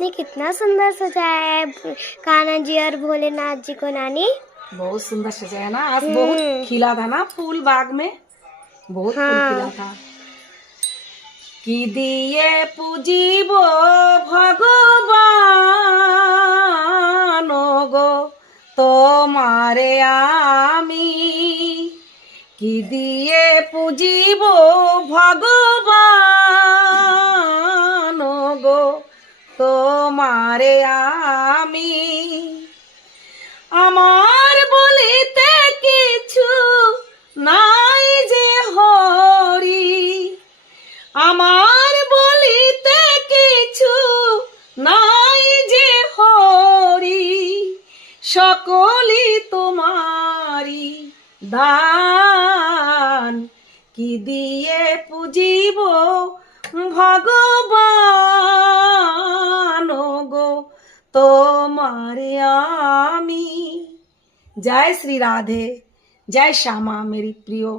आपने कितना सुंदर सजाया है कान्हा जी और भोलेनाथ जी को नानी। बहुत सुंदर सजाया ना, आज बहुत खिला था ना फूल, बाग में बहुत फूल खिला हाँ। था। कि दिए पूजिब भगवान गो তোমারে আমি, কি দিয়ে পুজিব ভগবান গো তোমারে আমি। আমার বলিতে কিছু নাই যে হরি, আমার বলিতে কিছু নাই যে হরি, সকলই তোমারি দান, কি দিয়ে পুজিব ভগবান গো তোমারে আমি। जय श्री राधे, जय श्यामा मेरी प्रियो।